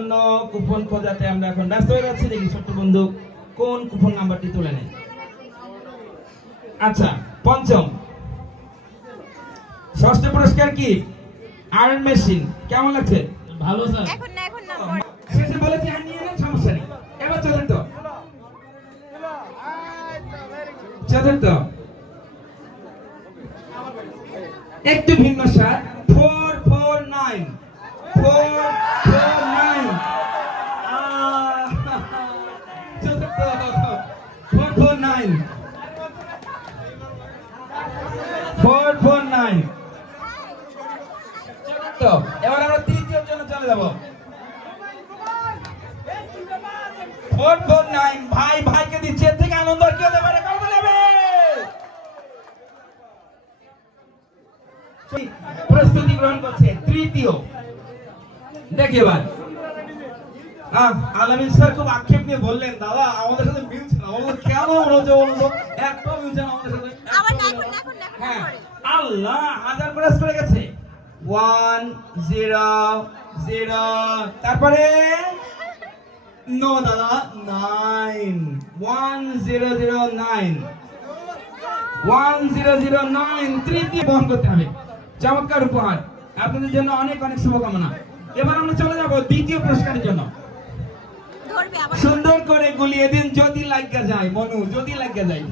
জন্য কুপন খোঁজাতে আমরা এখন ব্যস্ত হয়ে যাচ্ছি। দেখি ছোট্ট বন্ধু কোন কুপন নাম্বারটি তুলে নেয়। আচ্ছা পঞ্চম। ষষ্ঠ পুরস্কার কি? আয়রন মেশিন কেমন লাগছে? ভালো স্যার। এখন না এখন না পরে। শেষে বলেছি আর নিয়ে নেন সমস্যা নেই। এবার চতুর্থ। চতুর্থ। একটু ভিন্ন sir four four nine four four nine চতুর্থ four four nine four four nine এবার ভাই ভাইকে দিচ্ছে। থেকে আনন্দ আর কি হতে পারে নেবে প্রস্তুতি গ্রহণ করছে। তৃতীয়। দেখি এবার। আলামিন স্যার খুব আক্ষেপ নিয়ে বললেন দাদা আমাদের সাথে মিলছে না। বলল কেন মনে হচ্ছে একটাও মিলছে না আমাদের সাথে হ্যাঁ আল্লাহ হাজার করে গেছে। ওয়ান জিরো জিরো তারপরে? নো দাদা nine. One zero zero nine. One zero zero nine তৃতীয় বহন করতে হবে। চমৎকার উপহার। আপনাদের জন্য অনেক অনেক শুভকামনা। এবার আমরা চলে যাব দ্বিতীয় পুরস্কারের জন্য। সুন্দর করে গুলিয়ে দিন যদি লাগা যায় মনু যদি লাগা যায়।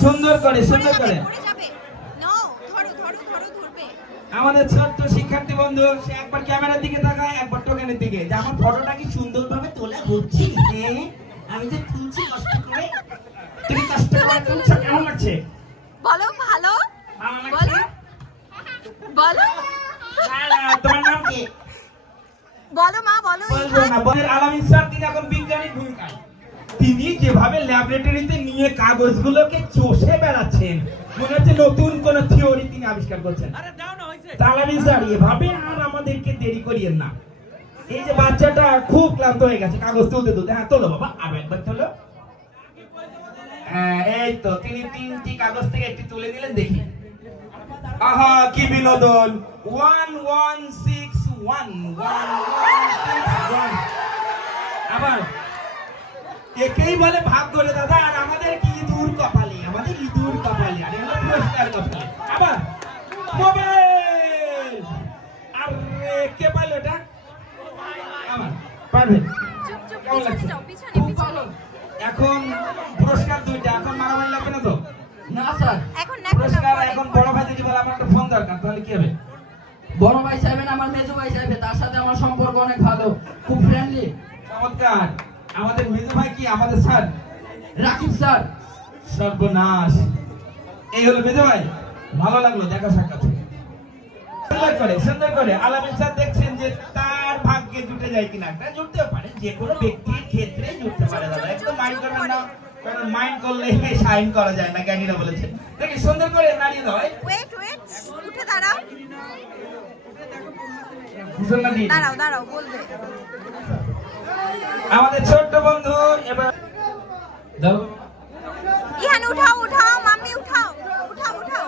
সুন্দর করে সুন্দর করে। আমাদের ছোট্ট শিক্ষার্থী বন্ধু সে একবার ক্যামেরার দিকে তাকায় একবার টোকেনের দিকে। যে আমার ফটোটা কি সুন্দরভাবে তোলা হচ্ছে? আমি যে তুলছি কষ্ট করে। তুমি কষ্ট করে তুলছো কেমন লাগছে? বলো ভালো ভালো লাগছে? বলো বলো হ্যাঁ, তোমার নাম কি বলো মা বলো বলব আলামিন স্যার তিনি এখন বিজ্ঞানী ভূমিকায়। তিনি যেভাবে ল্যাবরেটরিতে নিয়ে কাগজগুলোকে চষে বেড়াচ্ছেন মনে হচ্ছে নতুন কোন থিওরি তিনি আবিষ্কার করছেন। আলামিন স্যার এভাবে আর আমাদেরকে দেরি করিয়েন না। এই যে বাচ্চাটা খুব ক্লান্ত হয়ে গেছে কাগজ তুলতে তুলতে। হ্যাঁ তোলো বাবা আরও একবার তোলো। হ্যাঁ, এই তো তিনি তিনটি কাগজ থেকে একটি তুলে দিলেন দেখি। আহা কি বিনোদন। One one one one one আবার একেই বলে ভাগ করে দাদা আর আমাদের কি ইঁদুর কপালে আমাদের ইঁদুর কপালে আর পুরস্কার কপালে। আবার মোবাইল! আরে কে পাইলো এটা? আমার পারবে? কেমন লাগছে? এখন পুরস্কার দুইটা এখন মারামারি লাগবে না তো? না স্যার। এখন না এখন না পুরস্কার এখন বড় ভাই যদি বলে আমার একটা ফোন দরকার তাহলে কি হবে? বড় ভাই সাহেবেন আমার মেজো ভাই সাহেব তার সাথে আমার সম্পর্ক অনেক ভালো খুব ফ্রেন্ডলি চমৎকার। আমাদের মেজু ভাই কি? আমাদের স্যার রাকিব স্যার সর্বনাশ। এই হলো মেজু ভাই। ভালো লাগল দেখা সাক্ষাৎ সুন্দর করে সুন্দর করে। আলামিন স্যার দেখছেন যে তার ভাগ্যে জুটে যায় কিনা? একটা জুটতেও পারে। যে কোনো ব্যক্তির ক্ষেত্রে জুটতে পারে দাদা। একদম মাইন্ড করবেন না। কারণ মাইন্ড করলে সাইন করা যায় না জ্ঞানীরা বলেছেন। দেখি সুন্দর করে দাঁড়িয়ে দাও ওয়েট ওয়েট উঠে দাঁড়াও। দাঁড়াও দাঁড়াও বলবে। আমাদের ছোট্ট বন্ধু এবার দাও ইহান উঠাও উঠাও মাম্মি উঠাও উঠাও উঠাও।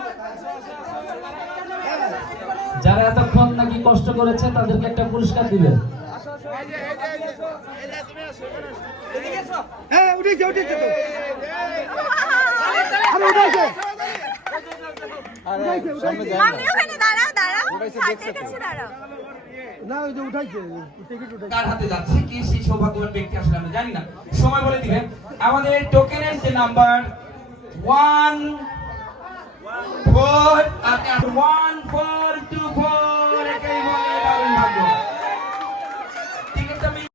যারা এতক্ষণ নাকি কষ্ট করেছে তাদেরকে একটা পুরস্কার দিবেন হ্যাঁ উঠেছে উঠেছে তো। আরে উঠেছে। মাম্মি না ওই যে উঠাইছে টিকিট উঠাইছে। কার হাতে যাচ্ছে কি সেই সৌভাগ্যবান ব্যক্তি আসলে আমরা জানি না। সময় বলে দিবেন। আমাদের টোকেনের যে নাম্বার ওয়ান ফোর আপনি ওয়ান ফোর টু ফোর